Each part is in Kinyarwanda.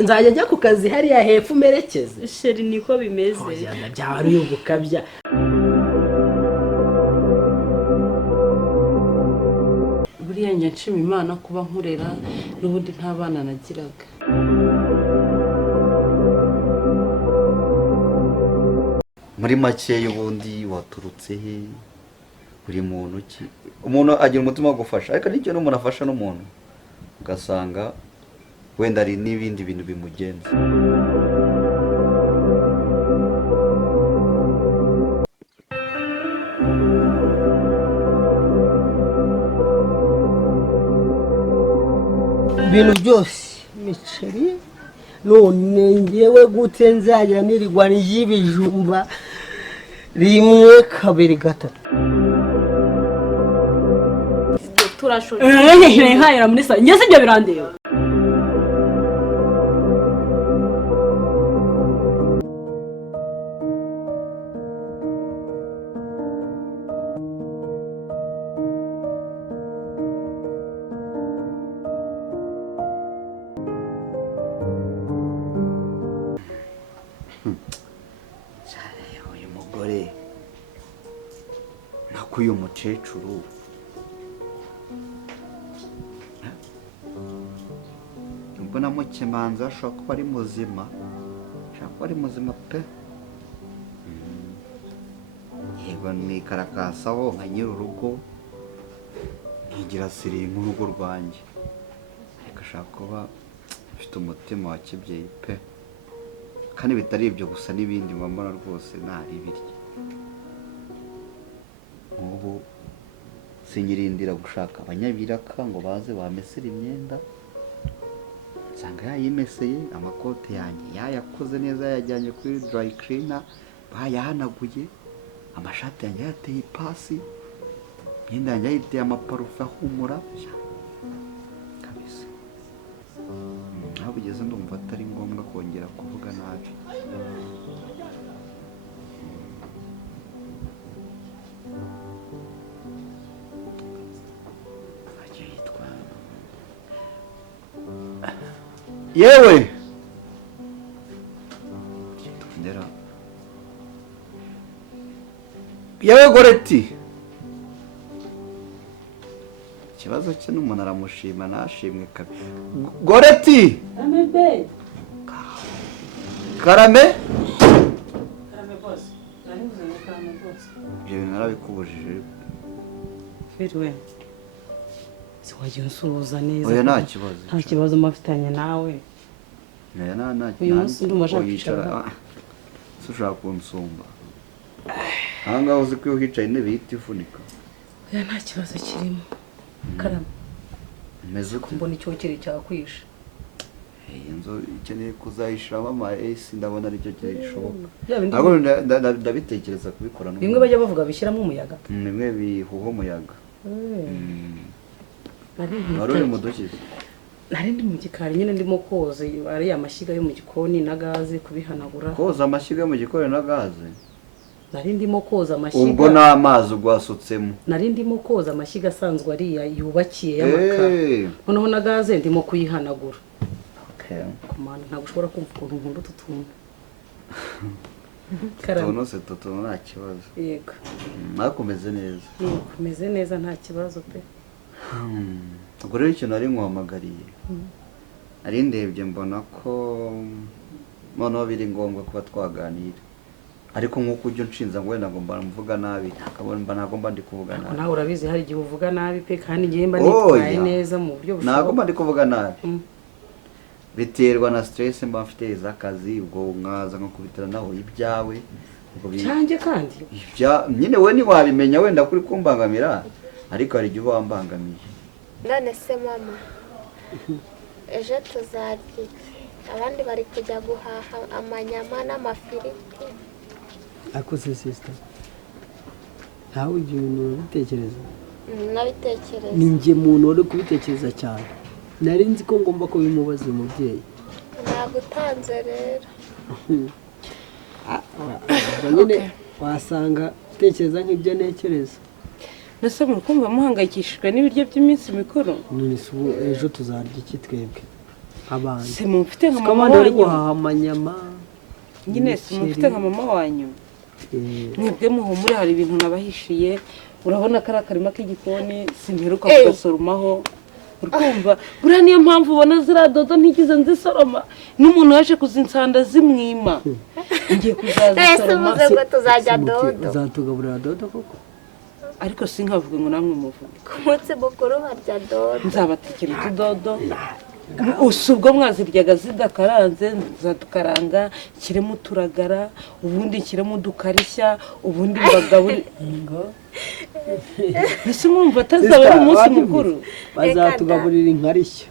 nzajya njya ku kazi hariya hepfo umerekeze sheri niko bimeze oya byaba ari ugukabya buriya njya nshima Imana kuba nkurera n'ubundi nta bana nagiraga muri make y'ubundi waturutse he buri muntu ki umuntu agira umutima wo gufasha ariko n'icyo n'umuntu afasha n'umuntu ugasanga wenda ari n'ibindi bintu bimugenza ibintu byose miceri none ngewe gute nzajya nirigwa n'ibijumba rimwe kabiri gatatu turashoje nkayira muri sa ngeze ibyo birandeba uyu mugore nakuyu mukecuru ubwo namukemanza ashobora kuba ari muzima pe yego nikarakasaho nka nyir'urugo ntigira siri nk'urugo rwanjye ariko ashaka kuba afite umutima wa kibyeyi pe kandi bitari ibyo gusa n'ibindi mbona rwose ntari birya nk'ubu sinyirindira gushaka abanyabiraka ngo baze bamesere imyenda nsanga yayimeseye amakote yanjye yayakoze neza yajyanye kuri dry cleaner bayahanaguye amashati yanjye yateye ipasi imyenda yanjye yayiteye amaparufe ahumura kabisa aho bigeze ndumva atari ngombwa kongera kuvuga nabi yewe yewe goreti ikibazo cye n'umuntu aramushima ntashimwe kabi goreti karame bose naribuze ngo karame bose ibyo bintu narabikubujije firiwe si wagiye unsuhuza neza oya nta kibazo nta kibazo mafitanye nawe oya nta uyu munsi ndumva ashaka kwicara se ushaka kunsumba ahangaha uzi ko iyo uhicaye intebe ihita ivunika oya nta kibazo kirimo karame meze ko mbona icyokere cyakwishe iyi nzu ikeneye kuzayishiramo ama AC ndabona aricyo gishoboka ndabitekereza kubikora bimwe bajya bavuga bishyiramo umuyaga bimwe bihuha umuyaga wari mu dukize nari ndi mu gikari nyine ndimo koza ariya amashyiga yo mu gikoni na gaze kubihanagura koza amashyiga yo mu gikoni na gaze nari ndimo koza amashyiga ubwo n'amazi ugwasutsemo nari ndimo koza amashyiga asanzwe ariya yubakiye y'amakara noneho na gaze ndimo kuyihanagura kumana ntabwo ushobora kumva ukuntu nkunda utu tuntu tuno nta kibazo yego mwakomeze neza yego meze neza nta kibazo pe ubwo rero ikintu nari nkuhamagariye nari ndebye mbona ko noneho biri ngombwa kuba twaganira ariko nk'uko ujya unshinza ngo wenda ngo mvuga nabi ntabwo mba ndi kuvuga nabi nawe urabizi hari igihe uvuga nabi pe kandi ngiye mba nitwaye neza mu buryo bushoboka ntabwo mba ndi kuvuga nabi biterwa na stress mba mfite z'akazi ubwo mwaza nko kubiteranaho ibyawe cyanjye kandi nyine we ntiwabimenya wenda kuri kumbangamira ariko hari igihe uba wambangamiye none se mama ejo tuzarya abandi bari kujya guhaha amanyama n'amafiriti akoze sister ntawe ugiye ubitekereza nabitekereza ni njye muntu wari kubitekereza cyane nari nzi ko ngomba kubimubaza umubyeyi nagutanze rero nyine wasanga utekereza nk'ibyo ntekereza nase muri kumva muhangayikishijwe n'ibiryo by'iminsi mikuru none se ubu ejo tuzarya iki twebwe abandi simumfite nka mama abandi bari wanyu guhaha amanyama nyine simumfite nka mama wanyu mwebwe muhumure hari ibintu nabahishiye urabona ko ari akarima k'igikoni simperuka kugasoromaho urumva buriya niyo mpamvu ubona ziriya dodo ntigize nzisoroma n'umuntu yaje kuzinsanda zimwima ngiye kuzazisoroma ngo tuzajya dodo uzatugaburira dodo koko ariko sinkavuge ngo namwe muvuge ku munsi mukuru harya dodo nzabatekera utudodo usi ubwo mwaziryaga zidakaranze nzadukaranga nshyiremo uturagara ubundi nshyiremo udukarishya ubundi mbagabure mbese mwumva atazaba ari umunsi mukuru bazatugaburira inkarishya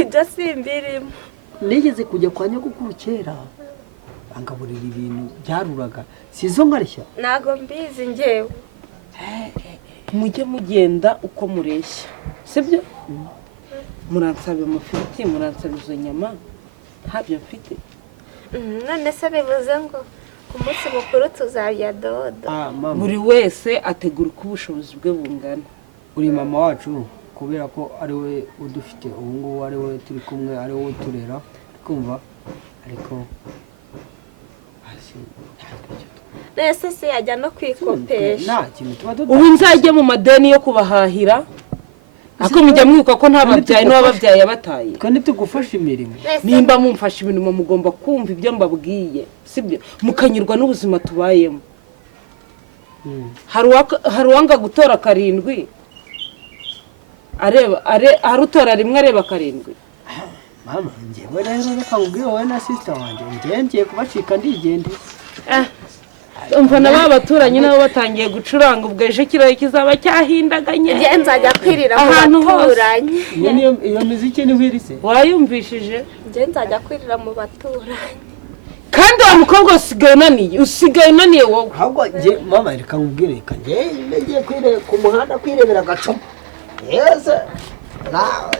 ibyo simbirimo nigeze kujya kwa nyogokuru kera bangaburira ibintu byaruraga si izo nkarishya ntago mbizi ngewe mujye mugenda uko mureshya sibyo muransaba amafiriti muransaba izo nyama ntabyo mfite none se bivuze ngo ku munsi mukuru tuzarya dodo buri wese ategura uko ubushobozi bwe bungana uri mama wacu kubera ko ari we udufite ubu ngubu ari we turi kumwe ari we uturera kumva ariko nese se yajya no kwikopesha nta kintu tuba ubu nzajya mu madeni yo kubahahira ako mujya mwibuka ko nta babyaye n'uwababyaye yabataye kandi tugufasha imirimo nimba mumfasha imirimo mugomba kumva ibyo mbabwiye sibyo mukanyurwa n'ubuzima tubayemo hari uwanga gutora 7 hari utora rimwe areba 7 mama njyewe rero reka nkubwire wowe na sister wanjye ngiye kubacika ndigende umva na ba baturanyi nabo batangiye gucuranga ubwo ejo ikirere kizaba cyahindaganye njye nzajya kwirira mu baturanyi iyo miziki ni hwirise wayumvishije njye nzajya kwirira mu baturanyi kandi wa mukobwa usigaye unaniye wowe ahubwo njye mama reka nkubwire reka ngiye ku muhanda kwirebera agacuma yeze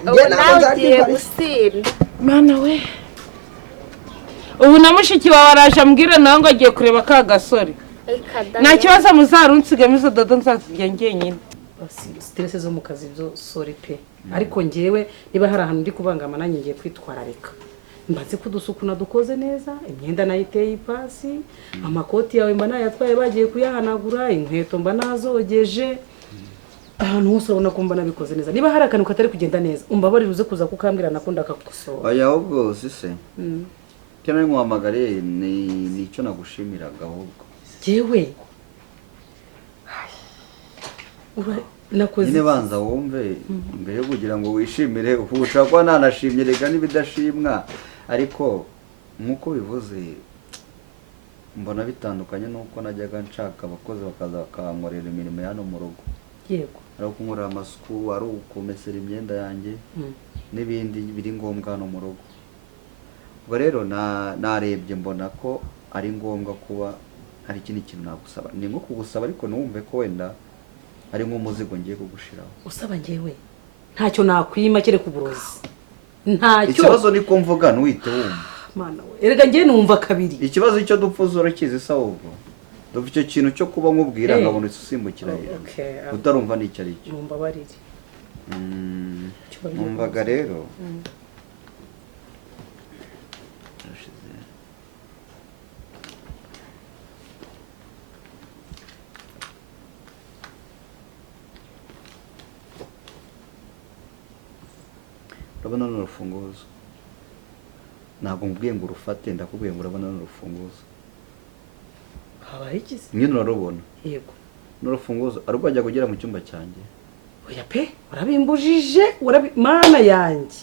ubu nawe ugiye gusinda mana we ubu na mushiki wawe araje ambwira nawe ngo agiye kureba ka gasore nta kibazo muzarunsigamo izo dodo nzazirya njyenyine stress zo mu kazi byo sori pe ariko ngewe niba hari ahantu ndi kubangama nanjye ngiye kwitwararika mbaze ko udusuku nadukoze neza imyenda nayiteye ipasi amakoti yawe mba nayatwaye bagiye kuyahanagura inkweto mba nazogeje ahantu hose urabona ko mba nabikoze neza niba hari akantu katari kugenda neza umbabarire uze kuza kukambwira nakunda kakugusora oya ahubwo sise cyo nari nkuhamagare ni icyo nagushimiraga ahubwo jewe nyine banza wumve mbere yo kugira ngo wishimire ubu ushobora kuba nanashimye reka n'ibidashimwa ariko nk'uko bivuze mbona bitandukanye n'uko najyaga nshaka abakozi bakaza bakankorera imirimo hano mu rugo yego ari ukunkorera amasuku ari ukumesera imyenda yanjye n'ibindi biri ngombwa hano mu rugo ubwo rero narebye mbona ko ari ngombwa kuba hari ikindi kintu nagusaba ni nko kugusaba ariko ntiwumve ko wenda ari nk'umuzigo ngiye kugushiraho usaba ngewe ntacyo nakwima kereka uburozi ntacyo ikibazo niko mvuga ntuhite wumva mana we erega ngiye numva 2 ikibazo icyo dupfuza urakizi se ahubwo dufite icyo kintu cyo kuba nkubwira nkabona usimbukira utarumva n'icyo ari cyo mumbabarire numvaga rero urabona n'urufunguzo ntabwo mubwiye ngo urufate ndakubwiye ngo urabona n'urufunguzo habaye ikizi nyine urarubona yego n'urufunguzo ariko wajya kugera mu cyumba cyanjye oya pe urabimbujije mana yanjye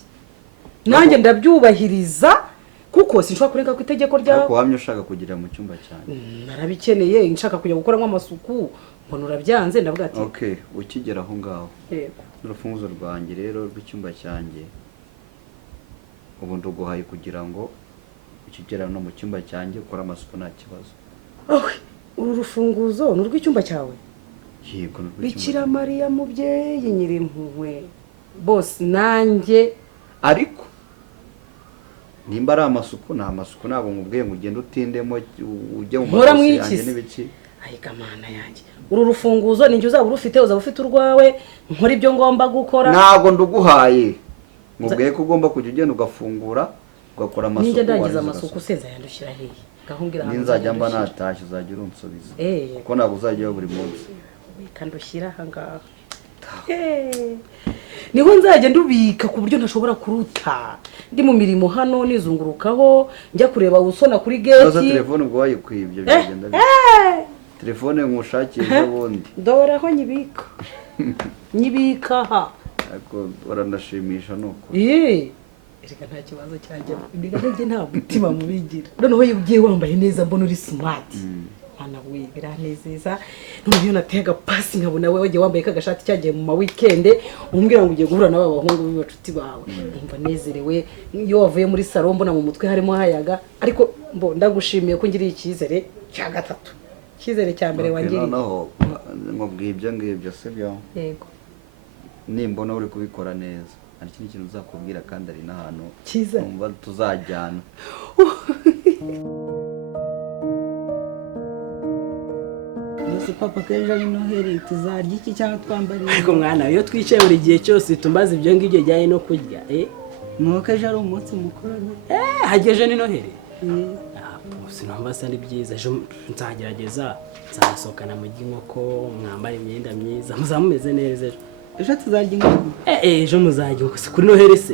nanjye ndabyubahiriza kuko sinshobora kurenga ku itegeko ryawe ariko wamye ushaka kugera mu cyumba cyanjye narabikeneye nshaka kujya gukoramo amasuku mbona urabyanze ndavuga ati okay ukigera aho ngaho yego n'urufunguzo rwanjye rero rw'icyumba cyanjye ubu nduguhaye kugira ngo ukigera no mu cyumba cyanjye ukora amasuku nta kibazo uru rufunguzo ni urw'icyumba cyawe yego Bikira Mariya mubyeyi nyirimpuhwe bose nanjye ariko nimba ari amasuku nta masuku ntabwo nkubwiye ngo ugende utindemo ujye mu makosi yanjye n'ibiki ayiga mana yanjye uru rufunguzo ninjye uzaba urufite uzaba ufite urwawe nkora ibyo ngomba gukora ntabwo nduguhaye ngubwiye ko ugomba kujya ugenda ugafungura ugakora amasuku ninjya ndangiza amasuku se nzayandushyira hehe gahungira ahantu ninzajya mba natashye uzajya urunsubiza kuko ntabwo uzajyayo buri munsi kandushyira ahangaha niho nzajya ndubika ku buryo ntashobora kuruta ndi mu mirimo hano nizungurukaho njya kureba usona kuri geti telefone ubwo wayikwibye byagenda telefone nkushakiye ejobundi dore aho nyibika ha ariko baranashimisha nuko reka nta kibazo cyajyamo njye nta mutima mubigira noneho iyo ugiye wambaye neza mbona uri smart mwana we biranezeza noneho iyo nateye agapasi nkabona we wagiye wambaye kagashati cyagiye mu ma weekend umbwira ngo ugiye guhura n'aba bahungu b'ibacuti bawe numva nezerewe iyo wavuye muri salon mbona mu mutwe harimo hayaga ariko ndagushimiye ko ngiriye icyizere cya gatatu icyizere cya mbere wangiriye noneho nkubwiye ibyo ngibyo sibyo yego nimbona uri kubikora neza hari ikindi kintu uzakubwira kandi ari n'ahantu cyiza numva tuzajyana Ese papa kejo ari noheri tuzarya iki cyangwa twambariye ariko mwana iyo twicaye buri gihe cyose tumbaza ibyo ngibyo bijyanye no kurya nuko ejo ari umunsi mukuru hageje ni noheri sinumva se ari byiza ejo nzagerageza nzasohokana mu ry'inkoko mwambara imyenda myiza muzaba mumeze neza ejo tuzarya inkoko ejo muzajya inkoko se kuri noheri se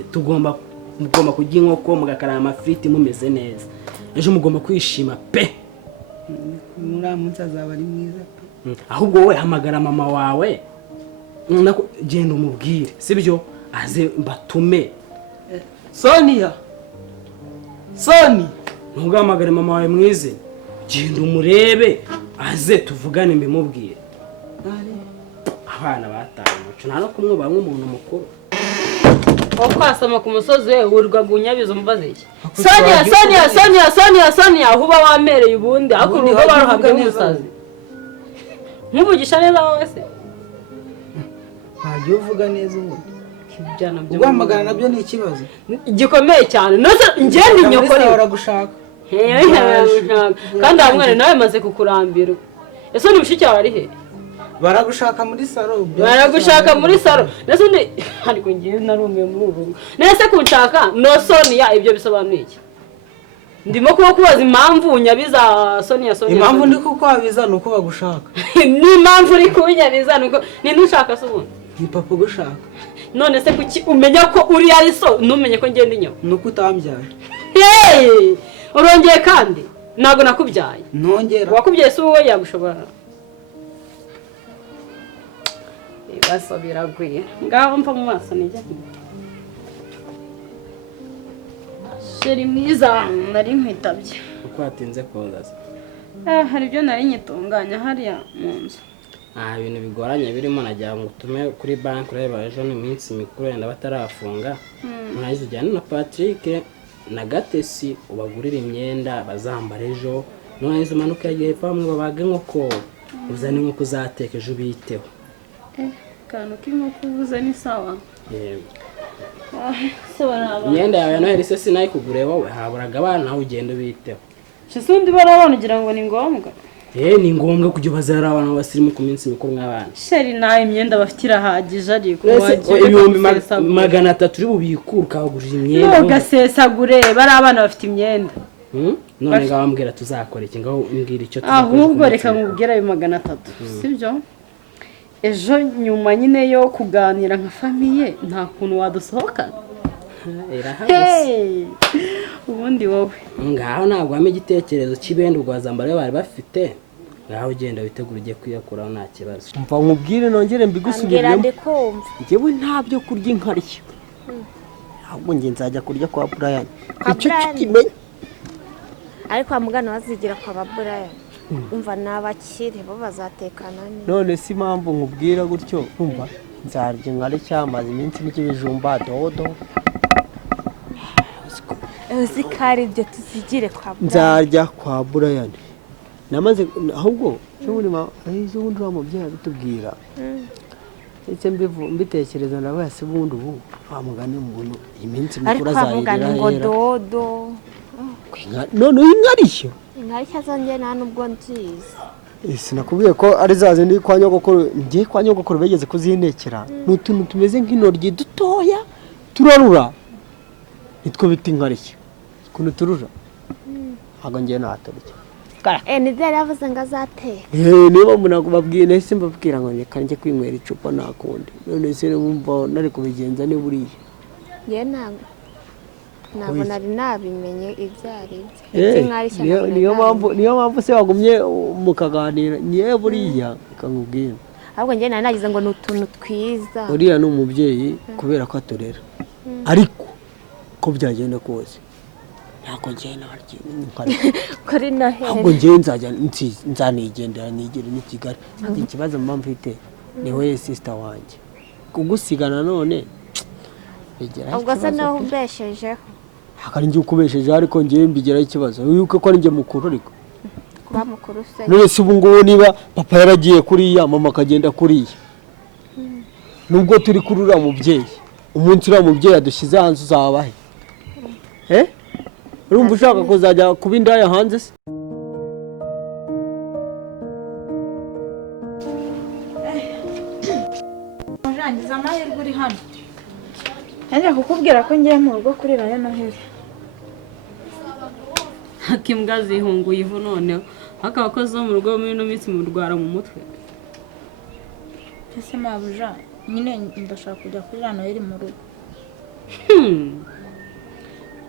mugomba kurya inkoko mugakaranga amafiriti mumeze neza ejo mugomba kwishima pe muri munsi azaba ari mwiza pe ahubwo wowe hamagara mama wawe genda umubwire sibyo aze mbatume Sonia ntugamagare mama wawe mwize genda umurebe aze tuvugane mbimubwire abana bataye umuco nta no kumwubaha nk'umuntu mukuru kwasama ku musozi we wirwaga unyabiza umubaze iki Sonia huba wamereye ubundi ariko urugo baruhabwe n'umusazi nkuvugisha neza wowe se ntagiye uvuga neza ubundi guhamagara nabyo ni ikibazo gikomeye cyane ngende inyoko baragushaka kandi aha mwana nawe maze kukurambirwa ese ni mushiki wawe ari he baragushaka muri salo nese undi ariko ngiye narumiye muri uru nese kunshaka no Sonia ibyo bisobanuye iki ndimo kubaza impamvu unyabiza Sonia impamvu ndi kuko wabiza nuko bagushaka ni impamvu uri kunyabiza nuko ni ntushaka se ubundi ni papa ugushaka none se kuki umenya ko uri ari so ntumenye ko ngenda inyuma nuko utambyaye urongeye kandi ntabwo nakubyaye ntongera wakubyaye se wowe yagushobora ibibazo biragwira ngaho mva mu maso nijya sheri mwiza nari nkwitabye uko watinze koza se hari ibyo nari nyitunganya hariya mu nzu ibintu bigoranye birimo nagira ngo utume kuri banki ureba ejo ni iminsi mikuru yenda batarafunga murahize ujyane na Patrick na Gatesi ubagurira imyenda bazambara ejo nurangiza umanuka yagiye hepfo bamwe babaga inkoko uzane inkoko uzateka ejo ubiteho kantu k'inkoko uvuze ni sawa yego imyenda yawe ya noheri se sinayikuguriye wowe haburaga abana nawe ugenda ubiteho shise undi barabona ugira ngo ni ngombwa ni ngombwa kujya bazara abantu basirimu ku minsi mikuru nk'abana sheri nawe imyenda bafite irahagije ariko ibihumbi 300 uri bubikura ukabagurira imyenda ntugasesagure bari abana bafite imyenda none ngaho wambwira tuzakora iki ngaho umbwira icyo ahubwo reka nkubwire ayo 300 sibyo ejo nyuma nyine yo kuganira nka famiye nta kuntu wadusohokana ubundi wowe ngaho ntabwo wame igitekerezo cy'ibenda ubwo bazambara bari bafite ngaho ugenda witegura ugiye kwiyakuraho nta kibazo mva nkubwire nongere mbigusubiremo njyewe ntabyo kurya inkarya ahubwo nge nzajya kurya kwa Brian icyo kimenye ariko amugana bazigira kwa ba Brian umva n'abakire bo bazatekana neza none si impamvu nkubwira gutyo umva nzarya inkari cyamaze iminsi n'ikibijumba dodo zikari ibyo tuzigire kwa Brian nzarya kwa Brian namaze ahubwo cyo ubundi wa mubyeyi bitubwira ndetse mbitekereza nawe yase bundi ubu wamugane umuntu iminsi mikuru azayigira ngo dodo none inkarishyo inkarishyo zanjye nta nubwo nziza sinakubwiye ko ari zazindi kwa nyogokuru ngiye kwa nyogokuru begeze kuzinekera n'utuntu tumeze nk'intoryi dutoya turarura nitwo bita inkarishya ukuntu turura ntabwo ngiye naturya nibyo yari yavuze ngo azateka niba umuntu babwiye nahise mbabwira ngo reka njye kwinywera icupa nakundi none se wumva nari kubigenza ni buriya yewe ntabwo nari nabimenye ibyo ari byo niyo mpamvu se wagumye mukaganira niyo buriya ikangubwira ahubwo njye nari nagize ngo ni utuntu twiza uriya ni umubyeyi kubera ko aturera ariko ko byagenda kose ntabwo ngiye narya kuri noheli ahubwo ngiye nzanigendera nigere n'i Kigali ikibazo mba mfite ni wowe sister wanjye kugusigana none ubwo se nawe ubeshejeho hakari njye ukubeshejeho ariko ngiye mbigeraho ikibazo wibuke ko ari njye mukuru ariko kuba mukuru se none se ubu ngubu niba papa yaragiye kuriya mama akagenda kuriya nubwo turi kuri uriya mubyeyi umunsi uriya mubyeyi adushyize hanze uzabahe urumva ushaka kuzajya kuba indaya hanze se urangiza amahirwe uri hano njya kukubwira ko ngiye mu rugo kuri rayo noheli imbwa zihunguye ivu noneho ariko abakozi bo mu rugo muri ino minsi murwara mu mutwe ese mabuja nyine ndashaka kujya kuri rayo noheli mu rugo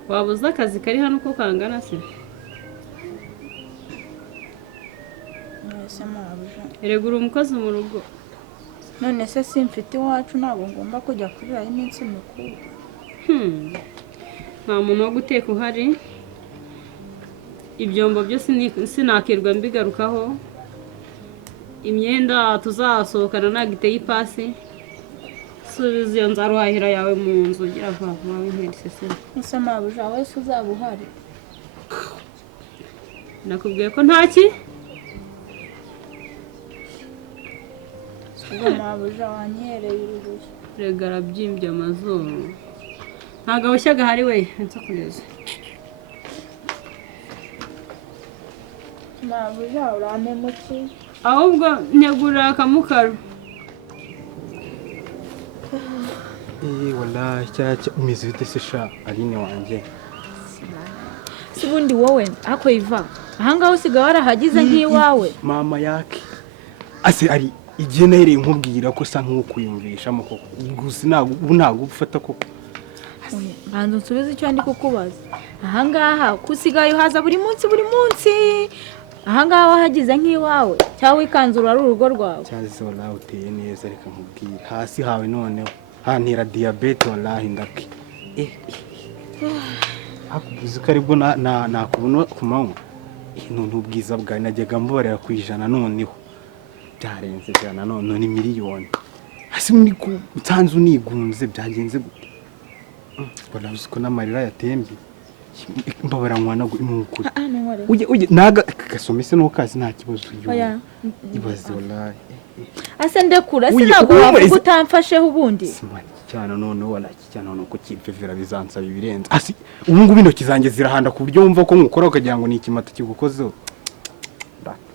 waba uzi akazi kari hano uko kangana se ese mabuja erega uri umukozi mu rugo none se simfite iwacu ntabwo ngomba kujya kuri rayo iminsi mikuru nta muntu wo guteka uhari ibyombo byo sinakirwa mbigarukaho imyenda tuzasohokana ntabwo iteye ipasi subiza iyo nzaruhahira yawe mu nzu ugira vuba vuba w'interi seseme ese mabuja wese uzaba uhari nakubwiye ko ntaki ubwo mabuja wanyihereye uruhushya rega arabyimbye amazuru ntabwo abushya gahari we nsa kugeza mabuja urampemukiye ahubwo ntegurira akamukaro wallahi cyacya umeze ute se sha Aline wanjye si ubundi wowe ako iva ahangaha usigaye warahagize nk'iwawe mama yake ase ari igihe nahereye nkubwira ko sa nk'ukuyumvishamo koko gusa ntabwo ufata koko banza unsubize icyo ndi kukubaza ahangaha kusigaye uhaza buri munsi ahangaha wahagize nk'iwawe cyangwa wikanzura ari urugo rwawe cyangwa se wallahi uteye neza reka nkubwire hasi hawe noneho hantera diyabete wallahi ndake hakubuze ko aribwo nakubona ku manywa none ubwiza bwawe najyaga mborera ku ijana noneho byarenze ijana none ni miliyoni hasi nsanze unigunze byagenze gute wallahi uzi ko n'amarira yatembe mbabara nkwanagura imukuri ujye naga gasomese no kazi nta kibazo yo ibaze wallahi ase ndekura sinaguha utamfasheho ubundi cyane none wallahi cyane none ko kipfevera bizansaba ibirenze asi ubu ngubu intoki zanjye zirahanda ku buryo wumva ko nkukora ukagira ngo ni ikimata kigukozeho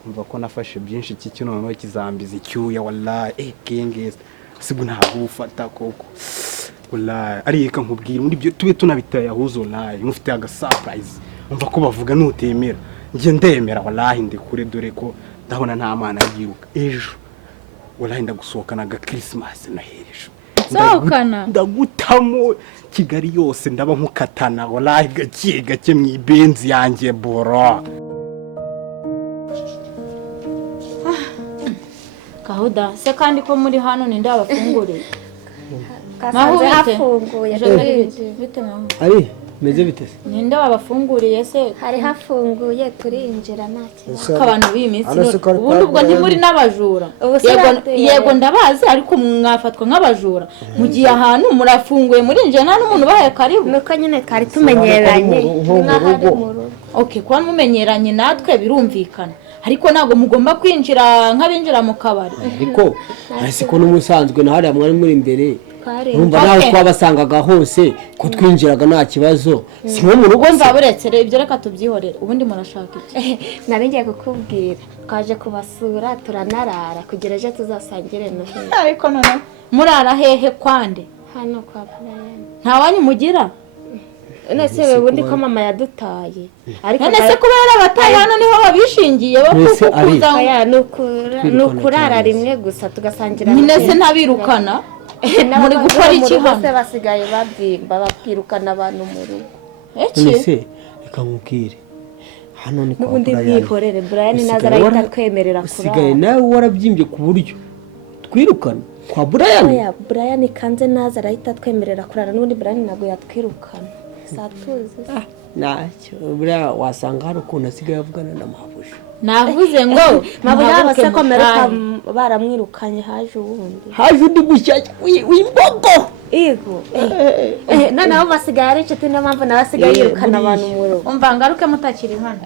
umva ko nafashe byinshi iki kino none kizambiza icyuya wallahi kengeza sibu ntabwo ufata koko wallahi ariko nkubwira muri byo tube tunabitaye ahuzo wallahi mufite aga surprise umva ko bavuga nutemera nje ndemera wallahi ndikure dore ko ndabona nta mana yiruka ejo wallahi ndagusohokana ga Christmas na herejo sohokana ndagutamo Kigali yose ndaba nkukatana wallahi gake mu ibenzi yanjye boro Kahuda se kandi ko muri hano ni ndabafunguriye kasanze hafunguye bite mama ari meze bitese ninde wabafunguriye se hari hafunguye turinjira nta kibazo abantu b'iminsi ubundi ubwo ntimuri n'abajura yego ndabazi ariko mwafatwa nk'abajura mu gihe ahantu murafunguye murinjira nta n'umuntu ubahaye karibu nuko nyine kari tumenyeranye nk'ahari mu rugo okay kuba mumenyeranye natwe birumvikana ariko ntabwo mugomba kwinjira nk'abinjira mu kabari ariko nahise ko n'umusanzwe na hariya mwari muri imbere urumva nawe twabasangaga hose ko twinjiraga nta kibazo si nko mu rugo nzaburetse ibyo reka tubyihorere ubundi murashaka iki nari ngiye kukubwira twaje kubasura turanarara kugira ejo tuzasangire noheli ariko none murara hehe kwande hano kwa Brian. nta wanyu mugira Nese we bundi ko mama yadutaye. Ariko none se kuba yarabataye hano niho babishingiye bakukuza aya nukurara rimwe gusa tugasangira. nyine se ntabirukana muri gukora iki hano se basigaye babyimba bakirukana abantu mu rugo. none reka nkubwire hano ni kwa Nubundi mwihorere Brian nazarahita twemerera kurara. usigaye nawe warabyimbye ku buryo twirukana kwa Brian. Oya Brian kanze nazarahita twemerera kurara nubundi Brian nago yatwirukana. Satuzi. Nacyo buriya wasanga hari ukuntu asigaye avugana na Mabuja. navuze ngo Mabuja bose komeruka baramwirukanye haje undi mushyashya w'imbogo. Ego. None aho basigaye ari inshuti niyo mpamvu nabasigaye yirukana abantu mu rugo. umva ngaruke mutakiri hano